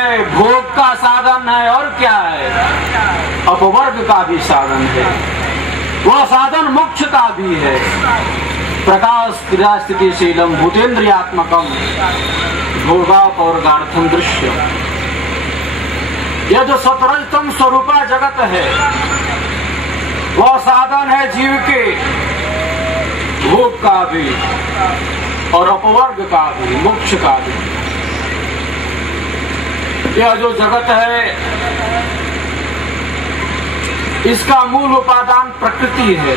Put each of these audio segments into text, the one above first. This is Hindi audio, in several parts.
भोग का साधन है और क्या है, अपवर्ग का भी साधन है, वह साधन मोक्ष का भी है। प्रकाश क्रिया स्थिति शीलम भूतेन्द्रियात्मकम भोगापवर्गार्थम दृश्य। यह जो सतरजतम स्वरूपा जगत है वह साधन है जीव के भोग का भी और अपवर्ग का भी, मोक्ष का भी। यह जो जगत है इसका मूल उपादान प्रकृति है,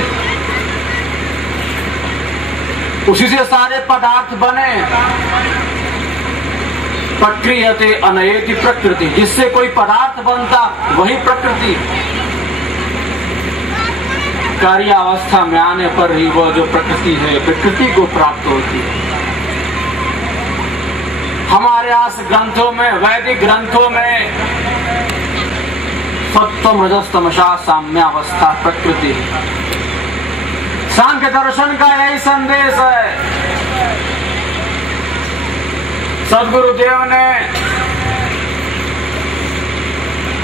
उसी से सारे पदार्थ बने। प्रक्रियते अनयेति प्रकृति, जिससे कोई पदार्थ बनता वही प्रकृति। कार्यावस्था में आने पर ही वह जो प्रकृति है प्रकृति को प्राप्त होती है। हमारे आस ग्रंथों में, वैदिक ग्रंथों में सत्वम रजस तमसा साम्यावस्था प्रकृति। सांख्य दर्शन का यही संदेश है। सद्गुरुदेव ने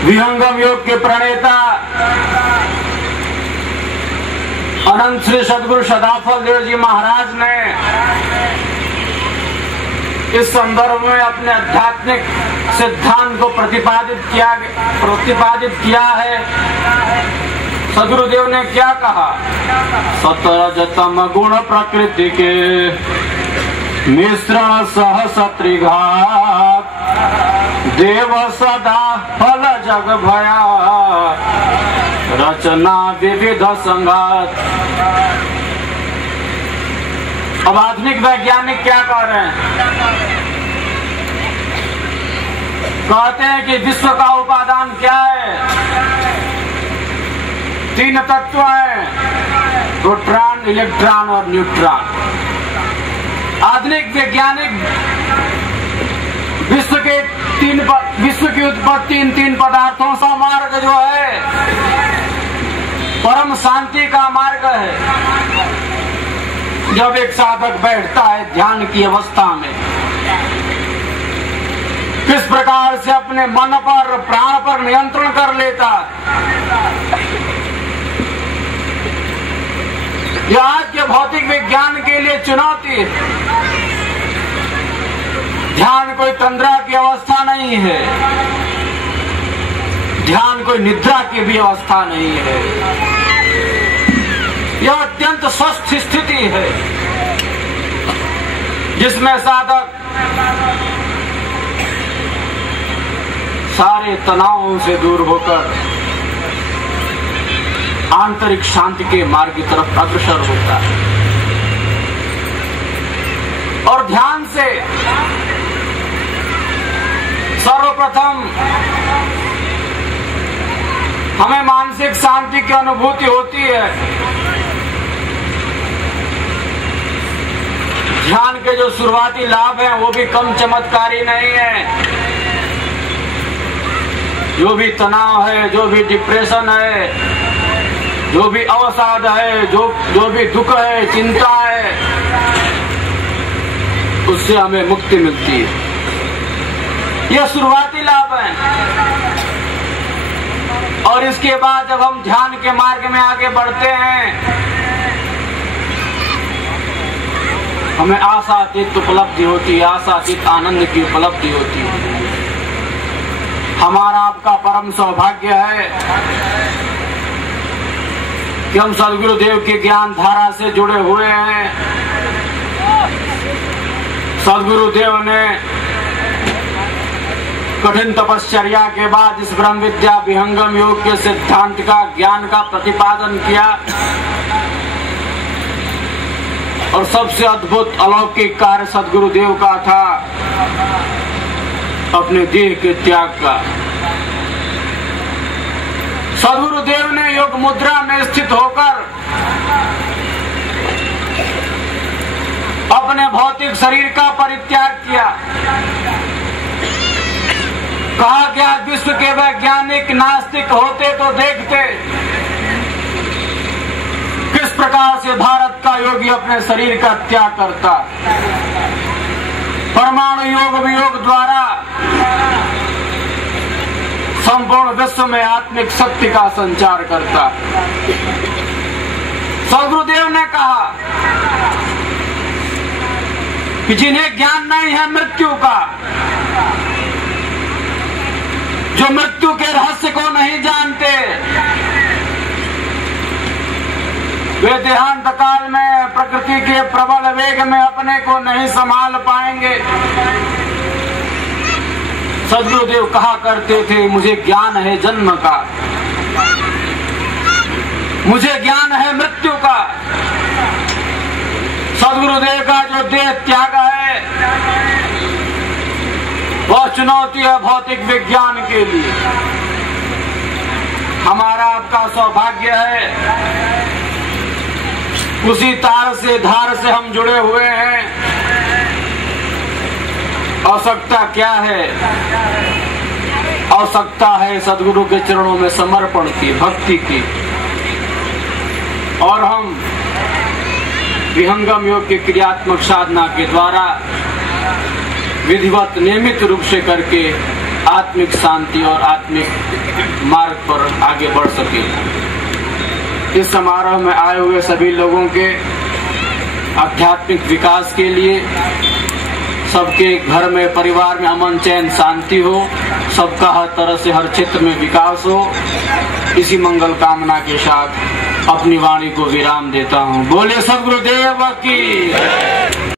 विहंगम योग के प्रणेता अनंत श्री सद्गुरु सदाफल देव जी महाराज ने इस संदर्भ में अपने आध्यात्मिक सिद्धांत को प्रतिपादित किया है। सद्गुरुदेव ने क्या कहा? सतरजतम गुण प्रकृति के मिश्रण सह सत्रिघात देव सदा फल जग भया रचना विविध संघात। अब आधुनिक वैज्ञानिक क्या कह रहे हैं? कहते हैं कि विश्व का उपादान क्या है? 3 तत्व हैं, प्रोटॉन, इलेक्ट्रॉन और न्यूट्रॉन। आधुनिक वैज्ञानिक विश्व की उत्पत्ति इन 3 पदार्थों का मार्ग जो है परम शांति का मार्ग है। जब एक साधक बैठता है ध्यान की अवस्था में, किस प्रकार से अपने मन पर, प्राण पर नियंत्रण कर लेता। यह आज के भौतिक विज्ञान के लिए चुनौती है। ध्यान कोई तंद्रा की अवस्था नहीं है, ध्यान कोई निद्रा की भी अवस्था नहीं है। यह अत्यंत स्वस्थ स्थिति है जिसमें साधक सारे तनावों से दूर होकर आंतरिक शांति के मार्ग की तरफ अग्रसर होता है। और ध्यान से सर्वप्रथम हमें मानसिक शांति की अनुभूति होती है। ध्यान के जो शुरुआती लाभ हैं वो भी कम चमत्कारी नहीं है। जो भी तनाव है, जो भी डिप्रेशन है, जो भी अवसाद है, जो भी दुख है, चिंता है, उससे हमें मुक्ति मिलती है। यह शुरुआती लाभ है। और इसके बाद जब हम ध्यान के मार्ग में आगे बढ़ते हैं हमें आशातीत उपलब्धि होती है, आशातीत आनंद की उपलब्धि होती है। हमारा आपका परम सौभाग्य है कि हम सद्गुरुदेव की ज्ञान धारा से जुड़े हुए हैं। सद्गुरुदेव ने कठिन तपश्चर्या के बाद इस ब्रह्म विद्या विहंगम योग के सिद्धांत का, ज्ञान का प्रतिपादन किया। और सबसे अद्भुत अलौकिक कार्य सद्गुरुदेव का था अपने देह के त्याग का। सद्गुरुदेव ने योग मुद्रा में स्थित होकर अपने भौतिक शरीर का परित्याग किया। कहा कि आज विश्व के वैज्ञानिक नास्तिक होते तो देखते किस प्रकार से भारत का योगी अपने शरीर का त्याग करता। परमाणु योग वियोग द्वारा संपूर्ण विश्व में आत्मिक शक्ति का संचार करता। सदगुरुदेव ने कहा कि जिन्हें ज्ञान नहीं है मृत्यु का, जो मृत्यु के रहस्य को नहीं जानते, वे देहांत काल में प्रकृति के प्रबल वेग में अपने को नहीं संभाल पाएंगे। सदगुरुदेव कहा करते थे, मुझे ज्ञान है जन्म का, मुझे ज्ञान है मृत्यु का। सदगुरुदेव का जो देह त्याग है वह चुनौती है भौतिक विज्ञान के लिए। हमारा आपका सौभाग्य है, उसी तार से धार से हम जुड़े हुए हैं। आवश्यकता क्या है? आवश्यकता है सदगुरु के चरणों में समर्पण की, भक्ति की। और हम विहंगम योग की क्रियात्मक साधना के द्वारा विधिवत नियमित रूप से करके आत्मिक शांति और आत्मिक मार्ग पर आगे बढ़ सके। इस समारोह में आए हुए सभी लोगों के आध्यात्मिक विकास के लिए, सबके घर में परिवार में अमन चैन शांति हो, सबका हर तरह से हर क्षेत्र में विकास हो, इसी मंगल कामना के साथ अपनी वाणी को विराम देता हूँ। बोले सदगुरुदेव की।